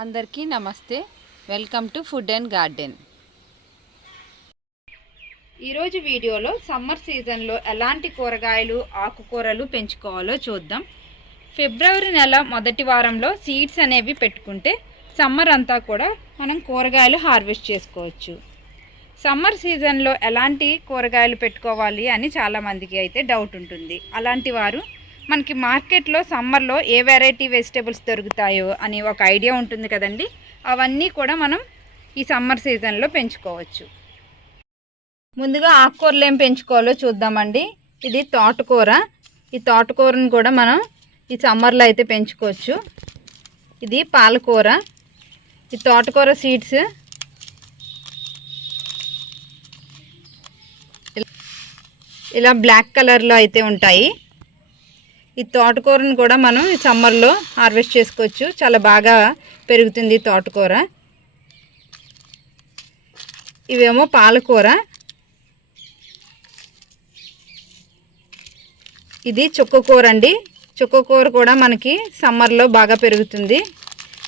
అందరికీ నమస్తే. Welcome to food and garden. ఈరోజు వీడియోలో సమ్మర్ సీజన్లో ఎలాంటి కూరగాయలు ఆకుకూరలు పెంచుకోవాలో చూద్దాం. ఫిబ్రవరి నెల మొదటి వారంలో సీడ్స్ అనేవి పెట్టుకుంటే సమ్మర్ అంతా కూడా మనం కూరగాయలు హార్వెస్ట్ చేసుకోవచ్చు. సమ్మర్ సీజన్లో ఎలాంటి కూరగాయలు పెట్టుకోవాలి అని చాలామందికి అయితే డౌట్ ఉంటుంది. అలాంటి వారు మనకి మార్కెట్లో సమ్మర్లో ఏ వెరైటీ వెజిటేబుల్స్ దొరుకుతాయో అని ఒక ఐడియా ఉంటుంది కదండి. అవన్నీ కూడా మనం ఈ సమ్మర్ సీజన్లో పెంచుకోవచ్చు. ముందుగా ఆకుకూరలు ఏం పెంచుకోవాలో చూద్దామండి. ఇది తోటకూర. ఈ తోటకూరను కూడా మనం ఈ సమ్మర్లో అయితే పెంచుకోవచ్చు. ఇది పాలకూర. ఈ తోటకూర సీడ్స్ ఇలా బ్లాక్ కలర్లో అయితే ఉంటాయి. ఈ తోటకూరను కూడా మనం ఈ సమ్మర్లో హార్వెస్ట్ చేసుకోవచ్చు. చాలా బాగా పెరుగుతుంది తోటకూర. ఇవేమో పాలకూర. ఇది చుక్కకూర అండి. చుక్కకూర కూడా మనకి సమ్మర్లో బాగా పెరుగుతుంది.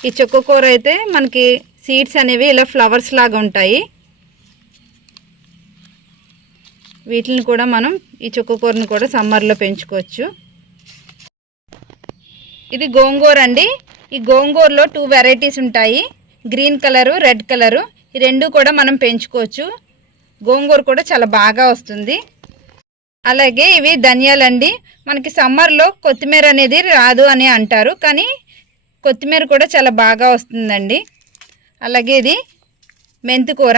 ఈ చుక్కకూర అయితే మనకి సీడ్స్ అనేవి ఇలా ఫ్లవర్స్ లాగా ఉంటాయి. వీటిని కూడా మనం ఈ చుక్కకూరను కూడా సమ్మర్లో పెంచుకోవచ్చు. ఇది గోంగూర అండి. ఈ గోంగూరలో 2 వెరైటీస్ ఉంటాయి, గ్రీన్ కలరు, రెడ్ కలరు. ఈ రెండు కూడా మనం పెంచుకోవచ్చు. గోంగూర కూడా చాలా బాగా వస్తుంది. అలాగే ఇవి ధనియాలండి. మనకి సమ్మర్లో కొత్తిమీర అనేది రాదు అని అంటారు, కానీ కొత్తిమీర కూడా చాలా బాగా వస్తుందండి. అలాగే ఇది మెంతికూర.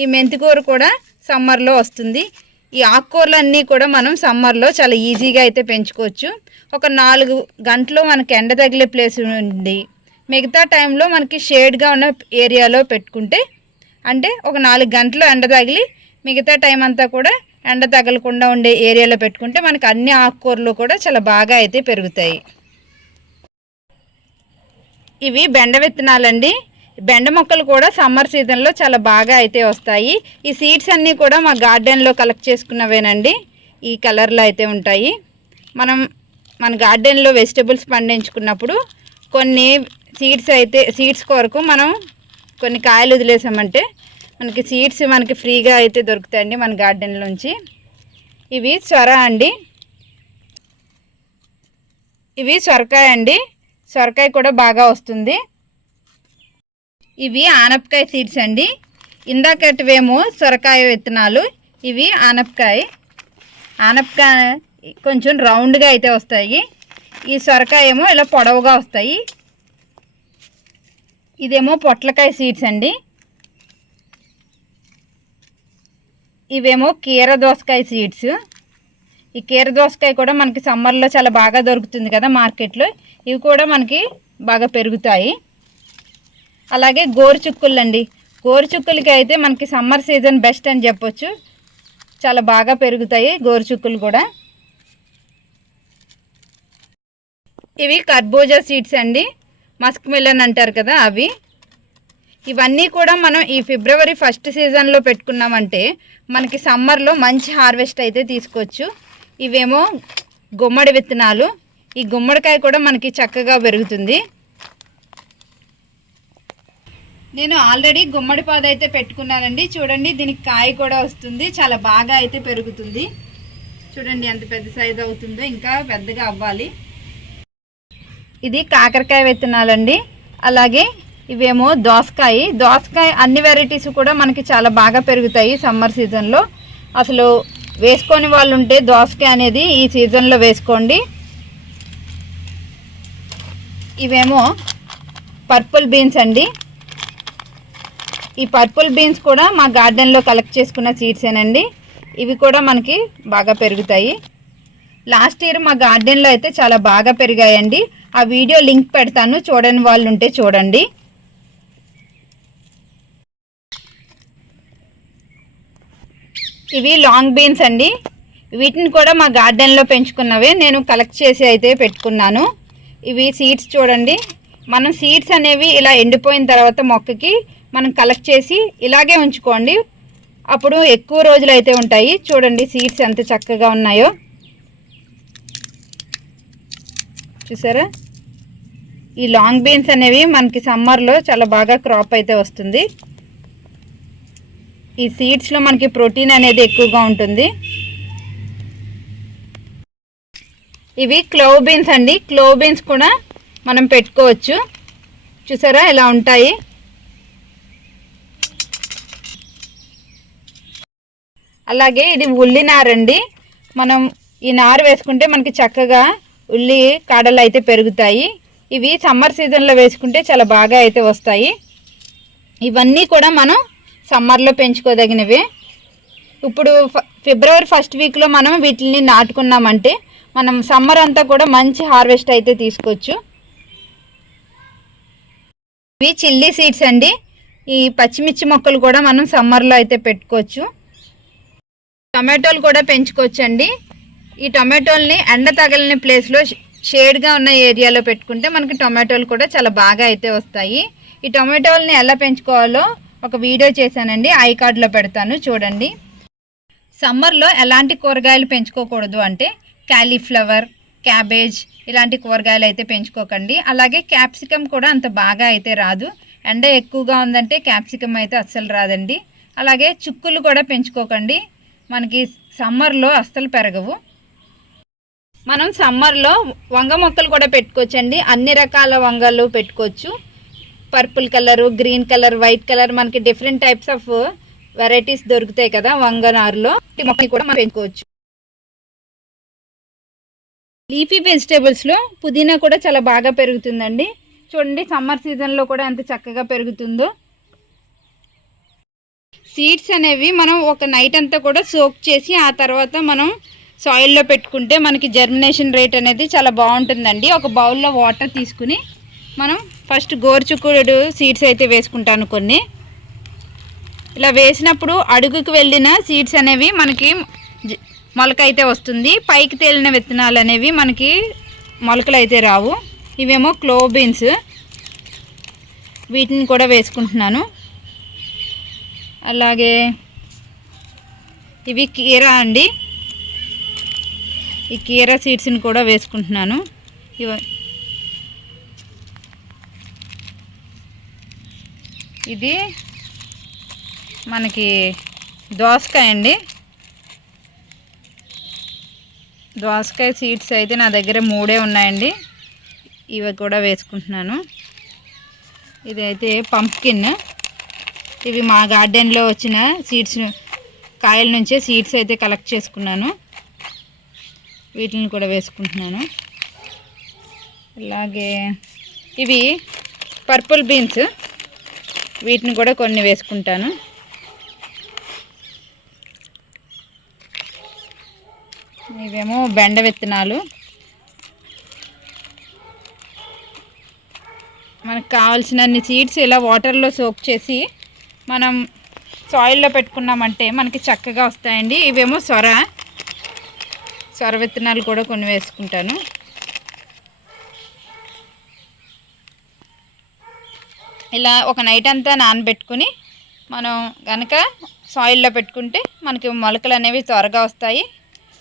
ఈ మెంతికూర కూడా సమ్మర్లో వస్తుంది. ఈ ఆకుకూరలన్నీ కూడా మనం సమ్మర్లో చాలా ఈజీగా అయితే పెంచుకోవచ్చు. ఒక 4 గంటలు మనకి ఎండ తగిలే ప్లేస్ ఉంది. మిగతా టైంలో మనకి షేడ్గా ఉన్న ఏరియాలో పెట్టుకుంటే, అంటే ఒక 4 గంటలు ఎండ తగిలి మిగతా టైం అంతా కూడా ఎండ తగలకుండా ఉండే ఏరియాలో పెట్టుకుంటే మనకి అన్ని ఆకుకూరలు కూడా చాలా బాగా అయితే పెరుగుతాయి. ఇవి బెండ విత్తనాలండి. బెండ మొక్కలు కూడా సమ్మర్ సీజన్లో చాలా బాగా అయితే వస్తాయి. ఈ సీడ్స్ అన్నీ కూడా మా గార్డెన్లో కలెక్ట్ చేసుకున్నవేనండి. ఈ కలర్లో అయితే ఉంటాయి. మనం మన గార్డెన్లో వెజిటబుల్స్ పండించుకున్నప్పుడు కొన్ని సీడ్స్ కొరకు మనం కొన్ని కాయలు వదిలేసామంటే మనకి సీడ్స్ మనకి ఫ్రీగా అయితే దొరుకుతాయండి మన గార్డెన్లోంచి. ఇవి సొర అండి. ఇవి సొరకాయ అండి. సొరకాయ కూడా బాగా వస్తుంది. ఇవి ఆనపకాయ సీడ్స్ అండి. ఇందాకటివేమో సొరకాయ విత్తనాలు, ఇవి ఆనపకాయ. ఆనపకాయ కొంచెం రౌండ్గా అయితే వస్తాయి. ఈ సొరకాయ ఏమో ఇలా పొడవుగా వస్తాయి. ఇదేమో పొట్లకాయ సీడ్స్ అండి. ఇవేమో కీర దోసకాయ సీడ్స్. ఈ కీర దోసకాయ కూడా మనకి సమ్మర్లో చాలా బాగా దొరుకుతుంది కదా మార్కెట్లో. ఇవి కూడా మనకి బాగా పెరుగుతాయి. అలాగే గోరుచుక్కులు అండి. గోరుచుక్కులకి అయితే మనకి సమ్మర్ సీజన్ బెస్ట్ అని చెప్పొచ్చు. చాలా బాగా పెరుగుతాయి గోరుచుక్కులు కూడా. ఇవి కర్బూజా సీడ్స్ అండి. మస్క్ మిలన్ అంటారు కదా అవి. ఇవన్నీ కూడా మనం ఈ ఫిబ్రవరి 1st సీజన్లో పెట్టుకున్నామంటే మనకి సమ్మర్లో మంచి హార్వెస్ట్ అయితే తీసుకోవచ్చు. ఇవేమో గుమ్మడి విత్తనాలు. ఈ గుమ్మడికాయ కూడా మనకి చక్కగా పెరుగుతుంది. నేను ఆల్రెడీ గుమ్మడి పాదు అయితే పెట్టుకున్నానండి. చూడండి, దీనికి కాయ కూడా వస్తుంది. చాలా బాగా అయితే పెరుగుతుంది. చూడండి ఎంత పెద్ద సైజు అవుతుందో, ఇంకా పెద్దగా అవ్వాలి. ఇది కాకరకాయ విత్తనాలండి. అలాగే ఇవేమో దోసకాయ. దోసకాయ అన్ని వెరైటీస్ కూడా మనకి చాలా బాగా పెరుగుతాయి సమ్మర్ సీజన్లో. అసలు వేసుకొని వాళ్ళు ఉంటే దోసకాయ అనేది ఈ సీజన్లో వేసుకోండి. ఇవేమో పర్పుల్ బీన్స్ అండి. ఈ పర్పుల్ బీన్స్ కూడా మా గార్డెన్లో కలెక్ట్ చేసుకున్న సీడ్సేనండి. ఇవి కూడా మనకి బాగా పెరుగుతాయి. లాస్ట్ ఇయర్ మా గార్డెన్లో అయితే చాలా బాగా పెరిగాయండి. ఆ వీడియో లింక్ పెడతాను, చూడని వాళ్ళు ఉంటే చూడండి. ఇవి లాంగ్ బీన్స్ అండి. వీటిని కూడా మా గార్డెన్లో పెంచుకున్నవే, నేను కలెక్ట్ చేసి అయితే పెట్టుకున్నాను. ఇవి సీడ్స్ చూడండి. మనం సీడ్స్ అనేవి ఇలా ఎండిపోయిన తర్వాత మొక్కకి మనం కలెక్ట్ చేసి ఇలాగే ఉంచుకోండి. అప్పుడు ఎక్కువ రోజులు అయితే ఉంటాయి. చూడండి సీడ్స్ ఎంత చక్కగా ఉన్నాయో చూసారా. ఈ లాంగ్ బీన్స్ అనేవి మనకి సమ్మర్లో చాలా బాగా క్రాప్ అయితే వస్తుంది. ఈ సీడ్స్లో మనకి ప్రోటీన్ అనేది ఎక్కువగా ఉంటుంది. ఇవి క్లోవ్ బీన్స్ అండి. క్లోవ్ బీన్స్ కూడా మనం పెట్టుకోవచ్చు. చూసారా ఎలా ఉంటాయి. అలాగే ఇది ఉల్లి నారండి. మనం ఈ నారు వేసుకుంటే మనకి చక్కగా ఉల్లి కాడలు అయితే పెరుగుతాయి. ఇవి సమ్మర్ సీజన్లో వేసుకుంటే చాలా బాగా అయితే వస్తాయి. ఇవన్నీ కూడా మనం సమ్మర్లో పెంచుకోదగినవే. ఇప్పుడు ఫిబ్రవరి 1st వీక్లో మనం వీటిని నాటుకున్నామంటే మనం సమ్మర్ అంతా కూడా మంచి హార్వెస్ట్ అయితే తీసుకోవచ్చు. ఇవి చిల్లీ సీడ్స్ అండి. ఈ పచ్చిమిర్చి మొక్కలు కూడా మనం సమ్మర్లో అయితే పెట్టుకోవచ్చు. టొమాటోలు కూడా పెంచుకోవచ్చు అండి. ఈ టొమాటోల్ని ఎండ తగలని ప్లేస్లో షేడ్గా ఉన్న ఏరియాలో పెట్టుకుంటే మనకి టొమాటోలు కూడా చాలా బాగా అయితే వస్తాయి. ఈ టొమాటోల్ని ఎలా పెంచుకోవాలో ఒక వీడియో చేశానండి, ఐ కార్డ్లో పెడతాను చూడండి. సమ్మర్లో ఎలాంటి కూరగాయలు పెంచుకోకూడదు అంటే క్యాలీఫ్లవర్, క్యాబేజ్ ఇలాంటి కూరగాయలు అయితే పెంచుకోకండి. అలాగే క్యాప్సికమ్ కూడా అంత బాగా అయితే రాదు. ఎండ ఎక్కువగా ఉందంటే క్యాప్సికమ్ అయితే అస్సలు రాదండి. అలాగే చుక్కులు కూడా పెంచుకోకండి, మనకి సమ్మర్లో అస్సలు పెరగవు. మనం సమ్మర్లో వంగ మొక్కలు కూడా పెట్టుకోవచ్చండి. అన్ని రకాల వంగలు పెట్టుకోవచ్చు. Purple colour, green colour, white colour, మనకి డిఫరెంట్ టైప్స్ ఆఫ్ వెరైటీస్ దొరుకుతాయి కదా వంగనారులో. ఈ మొక్కని కూడా మనం పెంచుకోవచ్చు. లీఫీ వెజిటేబుల్స్లో పుదీనా కూడా చాలా బాగా పెరుగుతుందండి. చూడండి సమ్మర్ సీజన్లో కూడా ఎంత చక్కగా పెరుగుతుందో. సీడ్స్ అనేవి మనం ఒక నైట్ అంతా కూడా సోక్ చేసి ఆ తర్వాత మనం సాయిల్లో పెట్టుకుంటే మనకి జర్మినేషన్ రేట్ అనేది చాలా బాగుంటుందండి. ఒక బౌల్లో వాటర్ తీసుకుని మనం ఫస్ట్ గోరుచిక్కుడు సీడ్స్ అయితే వేసుకుంటాను కొన్ని. ఇలా వేసినప్పుడు అడుగుకు వెళ్ళిన సీడ్స్ అనేవి మనకి మొలక అయితే వస్తుంది. పైకి తేలిన విత్తనాలు అనేవి మనకి మొలకలు అయితే రావు. ఇవేమో క్లోవ్ బీన్స్, వీటిని కూడా వేసుకుంటున్నాను. అలాగే ఇవి కీరా అండి. ఈ కీరా సీడ్స్ని కూడా వేసుకుంటున్నాను. ఇది మనకి దోసకాయ అండి. దోసకాయ సీడ్స్ అయితే నా దగ్గర 3 ఉన్నాయండి. ఇవి కూడా వేసుకుంటున్నాను. ఇదైతే పంప్కిన్. ఇవి మా గార్డెన్లో వచ్చిన సీడ్స్, కాయల నుంచే సీడ్స్ అయితే కలెక్ట్ చేసుకున్నాను. వీటిని కూడా వేసుకుంటున్నాను. అలాగే ఇవి పర్పుల్ బీన్స్, వీటిని కూడా కొన్ని వేసుకుంటాను. ఇవేమో బెండ విత్తనాలు. మనకు కావాల్సినన్ని సీడ్స్ ఇలా వాటర్లో సోక్ చేసి మనం సాయిల్లో పెట్టుకున్నామంటే మనకి చక్కగా వస్తాయండి. ఇవేమో సొర విత్తనాలు కూడా కొన్ని వేసుకుంటాను. ఇలా ఒక నైట్ అంతా నానబెట్టుకుని మనం కనుక సాయిల్లో పెట్టుకుంటే మనకి మొలకలు అనేవి త్వరగా వస్తాయి.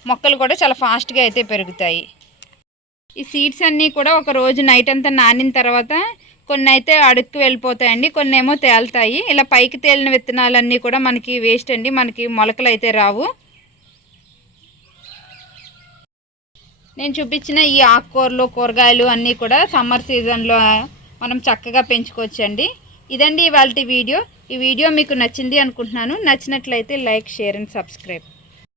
మొక్కలు కూడా చాలా ఫాస్ట్గా అయితే పెరుగుతాయి. ఈ సీడ్స్ అన్నీ కూడా ఒక రోజు నైట్ అంతా నానిన తర్వాత కొన్ని అయితే అడుక్కి వెళ్ళిపోతాయండి, కొన్ని ఏమో తేలుతాయి. ఇలా పైకి తేలిన విత్తనాలన్నీ కూడా మనకి వేస్ట్ అండి, మనకి మొలకలు అయితే రావు. నేను చూపించిన ఈ ఆకుకూరలు, కూరగాయలు అన్నీ కూడా సమ్మర్ సీజన్లో మనం చక్కగా పెంచుకోవచ్చండి. ఇదండి ఇవాల్టి వీడియో. ఈ వీడియో మీకు నచ్చింది అనుకుంటున్నాను. నచ్చినట్లయితే లైక్, షేర్ అండ్ సబ్స్క్రైబ్.